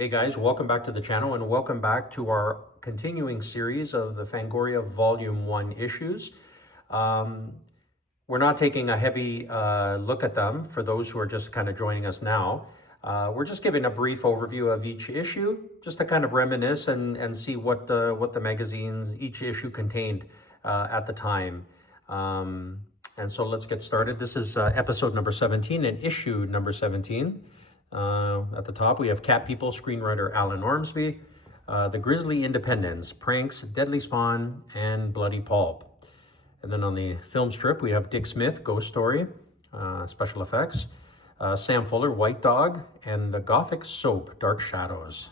Hey guys, welcome back to the channel and welcome back to our continuing series of the Fangoria Volume 1 issues. Um, we're not taking a heavy look at them for those who are just kind of joining us now. We're just giving a brief overview of each issue, just to kind of reminisce and see what the magazines, each issue contained at the time. And so let's get started. This is episode number 17 and issue number 17. At the top, we have Cat People screenwriter Alan Ormsby, The Grizzly Independence, Pranks, Deadly Spawn, and Bloody Pulp. And then on the film strip, we have Dick Smith, Ghost Story, special effects, Sam Fuller, White Dog, and the Gothic soap, Dark Shadows.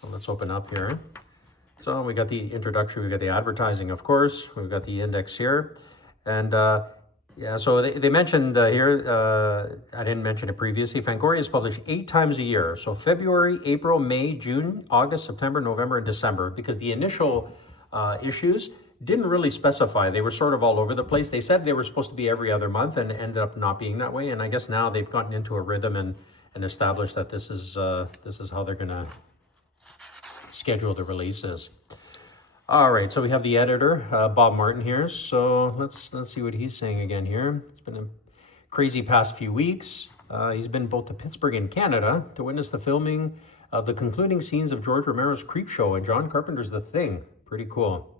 So let's open up here. So we got the introduction, we got the advertising, of course, we've got the index here. And yeah, so they mentioned here, I didn't mention it previously, Fangoria is published 8 times a year. So February, April, May, June, August, September, November, and December, because the initial issues didn't really specify. They were sort of all over the place. They said they were supposed to be every other month and ended up not being that way. And I guess now they've gotten into a rhythm and established that this is how they're gonna schedule the releases. All right, so we have the editor, Bob Martin here. So let's see what he's saying again here. It's been a crazy past few weeks. He's been both to Pittsburgh and Canada to witness the filming of the concluding scenes of George Romero's Creepshow and John Carpenter's The Thing. Pretty cool.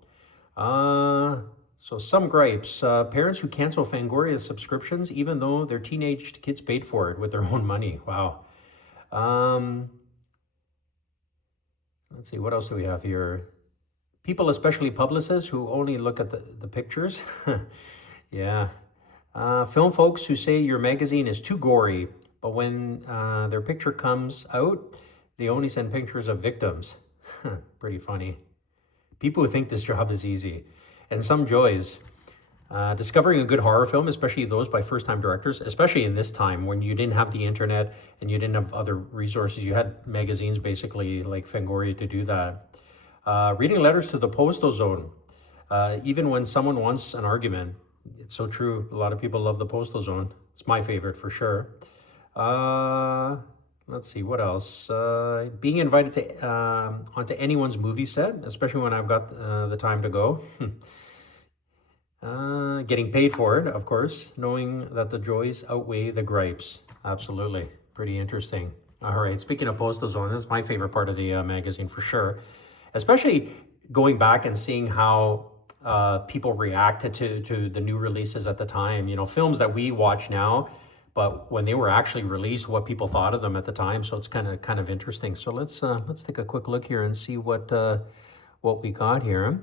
So some gripes. Parents who cancel Fangoria subscriptions even though their teenage kids paid for it with their own money. Wow. Let's see, what else do we have here? People, especially publicists, who only look at the pictures. Yeah. Film folks who say your magazine is too gory, but when their picture comes out, they only send pictures of victims. Pretty funny. People who think this job is easy. And some joys. Discovering a good horror film, especially those by first-time directors, especially in this time when you didn't have the internet and you didn't have other resources. You had magazines basically like Fangoria to do that. Reading letters to the postal zone, even when someone wants an argument. It's so true. A lot of people love the postal zone. It's my favorite for sure. Let's see, what else? Being invited to onto anyone's movie set, especially when I've got the time to go. Getting paid for it, of course. Knowing that the joys outweigh the gripes. Absolutely. Pretty interesting. All right, speaking of postal zone, this is my favorite part of the magazine for sure. Especially going back and seeing how people reacted to the new releases at the time. You know, films that we watch now, but when they were actually released, what people thought of them at the time. So it's kind of interesting. So let's take a quick look here and see what we got here.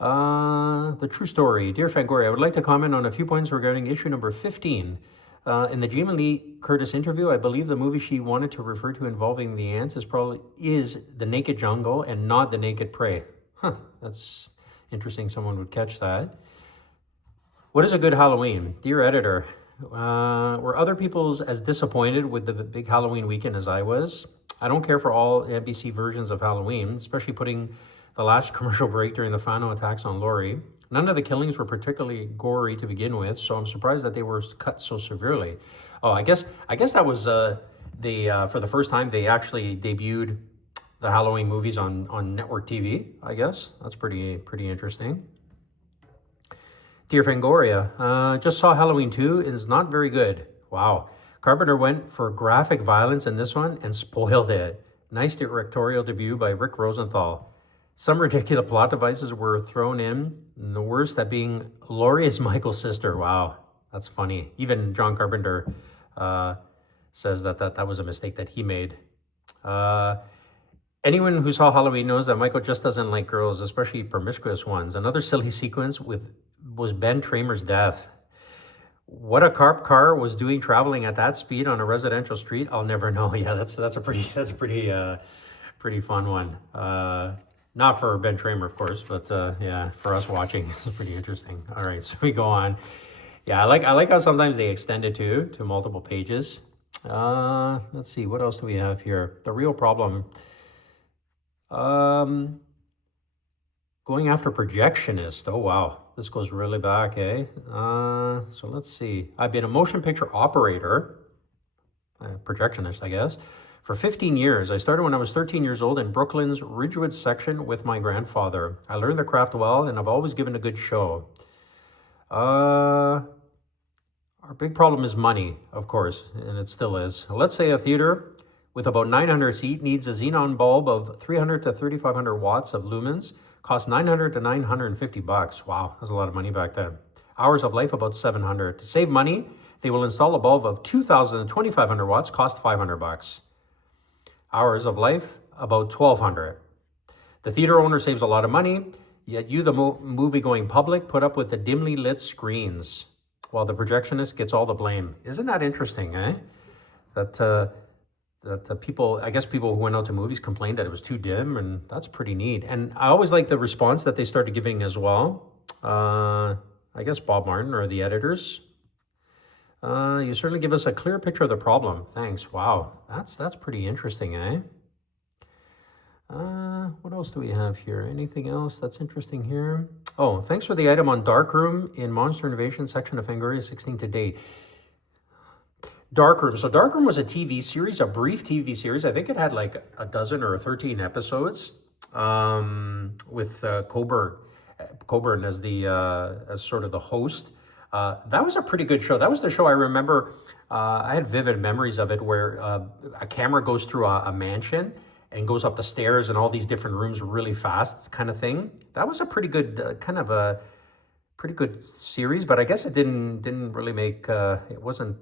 The true story. Dear Fangoria, I would like to comment on a few points regarding issue number 15. In the Jamie Lee Curtis interview, I believe the movie she wanted to refer to involving the ants is The Naked Jungle and not The Naked Prey. Huh, that's interesting. Someone would catch that. What is a good Halloween? Dear editor, were other people as disappointed with the big Halloween weekend as I was? I don't care for all NBC versions of Halloween, especially putting the last commercial break during the final attacks on Laurie. None of the killings were particularly gory to begin with, so I'm surprised that they were cut so severely. Oh, I guess that was for the first time they actually debuted the Halloween movies on network TV. I guess that's pretty interesting. Dear Fangoria, just saw Halloween 2. It is not very good. Wow. Carpenter went for graphic violence in this one and spoiled it. Nice directorial debut by Rick Rosenthal. Some ridiculous plot devices were thrown in, and the worst that being Laurie is Michael's sister. Wow, that's funny. Even John Carpenter says that was a mistake that he made. Anyone who saw Halloween knows that Michael just doesn't like girls, especially promiscuous ones. Another silly sequence was Ben Tramer's death. What a cop car was doing traveling at that speed on a residential street, I'll never know. Yeah, that's a pretty fun one. Not for Ben Tramer, of course, but yeah, for us watching, it's pretty interesting. All right, so we go on. Yeah, I like how sometimes they extend it to multiple pages. Let's see, what else do we have here? The real problem. Going after projectionist. Oh wow, this goes really back, eh? So let's see. I've been a motion picture operator. projectionist, I guess. For 15 years, I started when I was 13 years old in Brooklyn's Ridgewood section with my grandfather. I learned the craft well, and I've always given a good show. Our big problem is money, of course, and it still is. Let's say a theater with about 900 seats needs a xenon bulb of 300 to 3,500 watts of lumens. Costs 900 to 950 bucks. Wow, that's a lot of money back then. Hours of life about 700. To save money, they will install a bulb of 2,000 to 2,500 watts. Cost 500 bucks. Hours of life about 1,200. The theater owner saves a lot of money, yet you, the movie-going public, put up with the dimly lit screens, while the projectionist gets all the blame. Isn't that interesting, eh? That the people, I guess people who went out to movies complained that it was too dim, and that's pretty neat. And I always like the response that they started giving as well. I guess Bob Martin or the editors. You certainly give us a clear picture of the problem. Thanks. Wow, that's pretty interesting, eh? What else do we have here? Anything else that's interesting here? Oh, thanks for the item on Darkroom in Monster Invasion section of Fangoria 16 to date. Darkroom. So Darkroom was a TV series, a brief TV series. I think it had like a dozen or 13 episodes with Coburn as as sort of the host. That was a pretty good show. That was the show I remember. I had vivid memories of it where a camera goes through a mansion and goes up the stairs and all these different rooms really fast kind of thing. That was a pretty good kind of a pretty good series, but I guess it didn't really make, it wasn't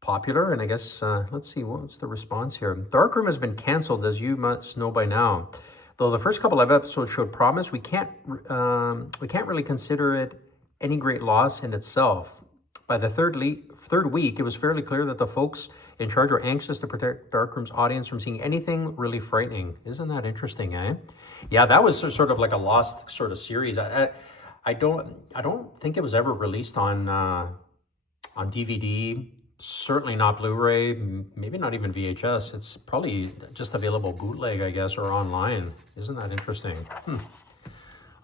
popular. And I guess, let's see, what's the response here? Darkroom has been canceled, as you must know by now. Though the first couple of episodes showed promise, we can't really consider it any great loss in itself. By the third week, it was fairly clear that the folks in charge were anxious to protect Darkroom's audience from seeing anything really frightening. Isn't that interesting, eh? Yeah, that was sort of like a lost sort of series. I don't think it was ever released on DVD. Certainly not Blu-ray, maybe not even VHS. It's probably just available bootleg, I guess, or online. Isn't that interesting?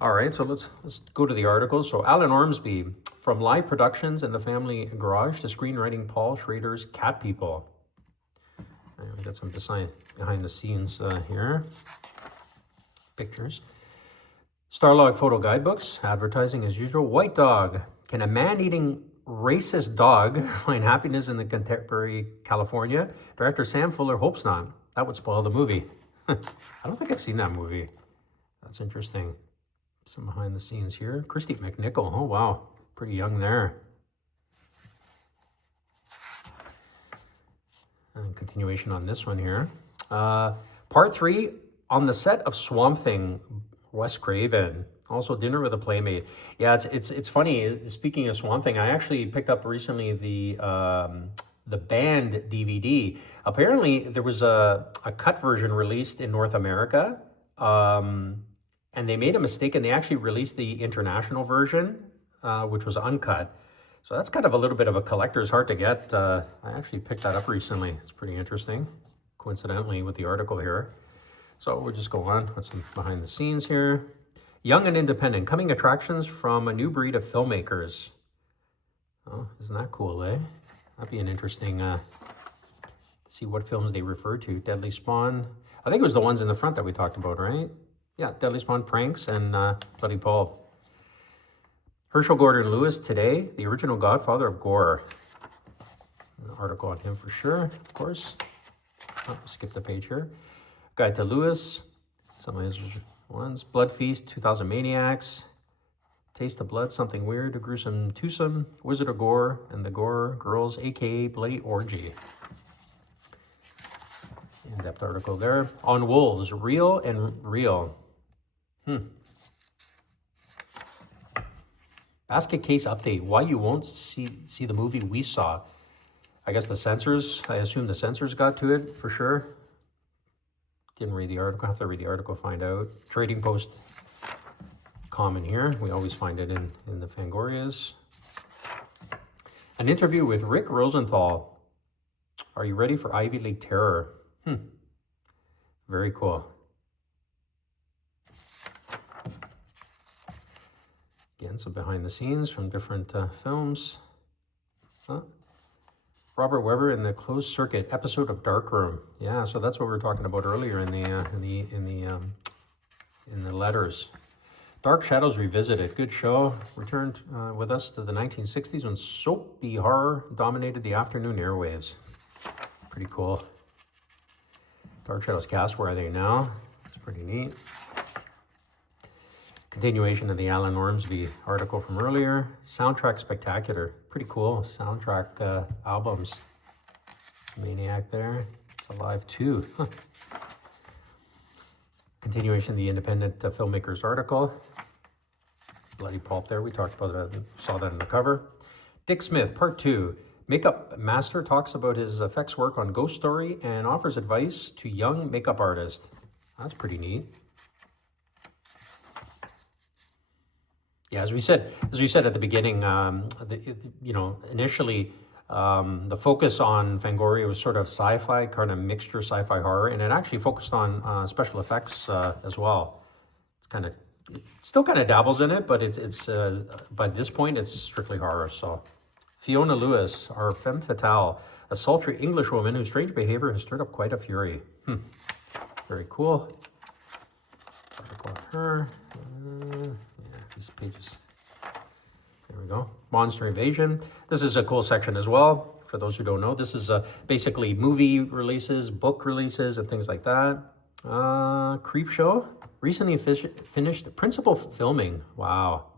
All right, so let's go to the articles. So Alan Ormsby, from live productions in the family garage to screenwriting Paul Schrader's Cat People. And we got some behind the scenes here. Pictures. Starlog photo guidebooks, advertising as usual. White Dog. Can a man-eating racist dog find happiness in the contemporary California? Director Sam Fuller hopes not. That would spoil the movie. I don't think I've seen that movie. That's interesting. Some behind the scenes here. Christy McNichol. Oh, wow. Pretty young there. And continuation on this one here. Part 3 on the set of Swamp Thing, Wes Craven. Also Dinner with a Playmate. Yeah, it's funny. Speaking of Swamp Thing, I actually picked up recently the band DVD. Apparently, there was a cut version released in North America, and they made a mistake and they actually released the international version, which was uncut. So that's kind of a little bit of a collector's, hard to get. I actually picked that up recently. It's pretty interesting, coincidentally, with the article here. So we'll just go on with some behind the scenes here. Young and independent, coming attractions from a new breed of filmmakers. Oh, isn't that cool, eh? That'd be an interesting, see what films they refer to. Deadly Spawn. I think it was the ones in the front that we talked about, right? Yeah, Deadly Spawn, Pranks, and Bloody Paul. Herschel Gordon Lewis, Today, the original godfather of gore. An article on him for sure, of course. Oh, skip the page here. Guide to Lewis, some of his ones. Blood Feast, 2000 Maniacs. Taste of Blood, Something Weird, A Gruesome Twosome, Wizard of Gore, and the Gore Girls, aka Bloody Orgy. In-depth article there. On Wolves, Real and Real. Basket case update. Why you won't see the movie we saw. I guess the censors, I assume the censors got to it for sure. Didn't read the article. I have to read the article, find out. Trading Post comment here. We always find it in the Fangorias. An interview with Rick Rosenthal. Are you ready for Ivy League terror? Very cool. Again, some behind the scenes from different films. Robert Weber in the Closed Circuit episode of Darkroom. Yeah, so that's what we were talking about earlier in the letters. Dark Shadows Revisited, good show. Returned with us to the 1960s when soapy horror dominated the afternoon airwaves. Pretty cool. Dark Shadows cast, where are they now? It's pretty neat. Continuation of the Alan Ormsby article from earlier. Soundtrack Spectacular, pretty cool. Soundtrack albums. Maniac there. It's alive too. Continuation of the Independent Filmmakers article. Bloody pulp there. We talked about it. Saw that in the cover. Dick Smith, Part 2. Makeup Master talks about his effects work on Ghost Story and offers advice to young makeup artists. That's pretty neat. Yeah, as we said at the beginning, initially the focus on Fangoria was sort of sci-fi, kind of mixture sci-fi horror, and it actually focused on special effects as well. It still kind of dabbles in it, but it's by this point it's strictly horror. So Fiona Lewis, our femme fatale, a sultry English woman whose strange behavior has stirred up quite a fury. Very cool. Article on her. These pages. There we go. Monster Invasion. This is a cool section as well. For those who don't know, this is basically movie releases, book releases, and things like that. Creep Show. Recently finished principal filming. Wow.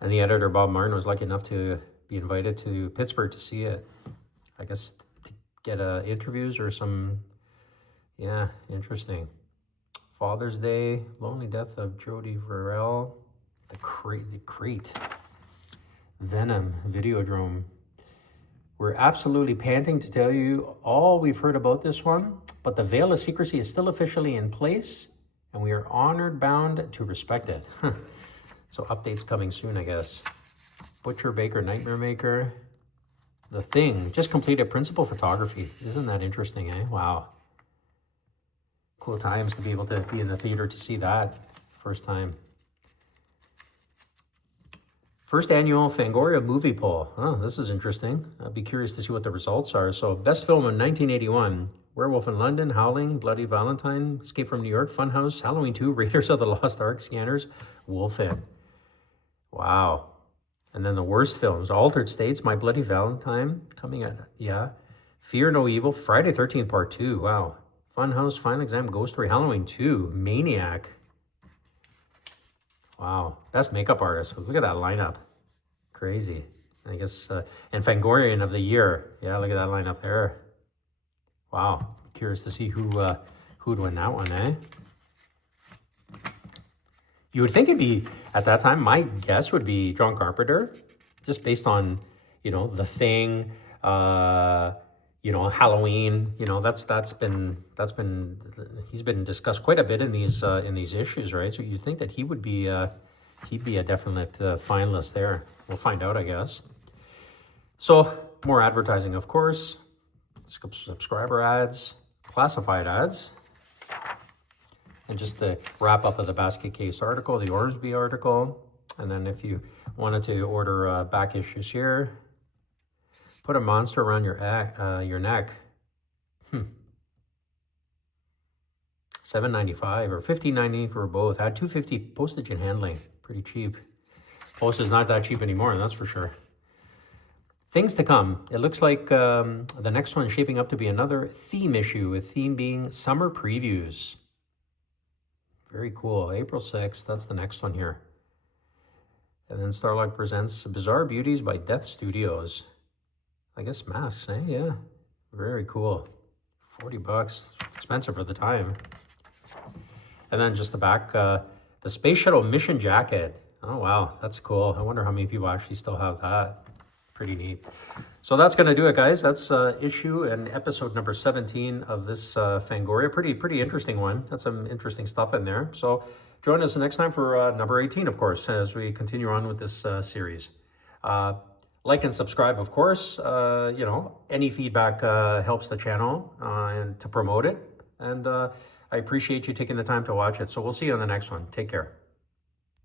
And the editor, Bob Martin, was lucky enough to be invited to Pittsburgh to see it. I guess to get interviews or some, yeah, interesting. Father's Day, Lonely Death of Jody Verrell, the Crate, Venom, Videodrome. We're absolutely panting to tell you all we've heard about this one, but the veil of secrecy is still officially in place, and we are honored bound to respect it. So updates coming soon, I guess. Butcher Baker, Nightmare Maker. The Thing, just completed principal photography. Isn't that interesting, eh? Wow. Cool times to be able to be in the theater to see that first time. First annual Fangoria movie poll. Oh, this is interesting. I'd be curious to see what the results are. So best film in 1981, Werewolf in London, Howling, Bloody Valentine, Escape from New York, Funhouse, Halloween 2, Raiders of the Lost Ark, Scanners, Wolfen. Wow. And then the worst films, Altered States, My Bloody Valentine, coming at, yeah. Fear No Evil, Friday 13th Part 2, wow. Funhouse, Final Exam, Ghost Story, Halloween 2, Maniac. Wow, best makeup artist. Look at that lineup. Crazy. I guess, and Fangorian of the Year. Yeah, look at that lineup there. Wow, curious to see who'd win that one, eh? You would think it'd be, at that time, my guess would be John Carpenter, just based on, The Thing, Halloween, he's been discussed quite a bit in these issues, right? So you think that he'd be a definite finalist there. We'll find out, I guess. So more advertising, of course, subscriber ads, classified ads, and just the wrap up of the basket case article, the Ormsby article, and then if you wanted to order back issues here. Put a monster around your neck. $7.95 or $15.90 for both. Had $2.50 postage and handling. Pretty cheap. Postage is not that cheap anymore, that's for sure. Things to come. It looks like the next one is shaping up to be another theme issue, with theme being summer previews. Very cool. April 6th. That's the next one here. And then Starlight presents Bizarre Beauties by Death Studios. I guess masks, eh? Yeah. Very cool. $40. Expensive for the time. And then just the back, the Space Shuttle Mission Jacket. Oh, wow. That's cool. I wonder how many people actually still have that. Pretty neat. So that's going to do it, guys. That's issue and episode number 17 of this Fangoria. Pretty interesting one. That's some interesting stuff in there. So join us next time for number 18, of course, as we continue on with this series. Like and subscribe, of course. Any feedback helps the channel and to promote it. And I appreciate you taking the time to watch it. So we'll see you on the next one. Take care.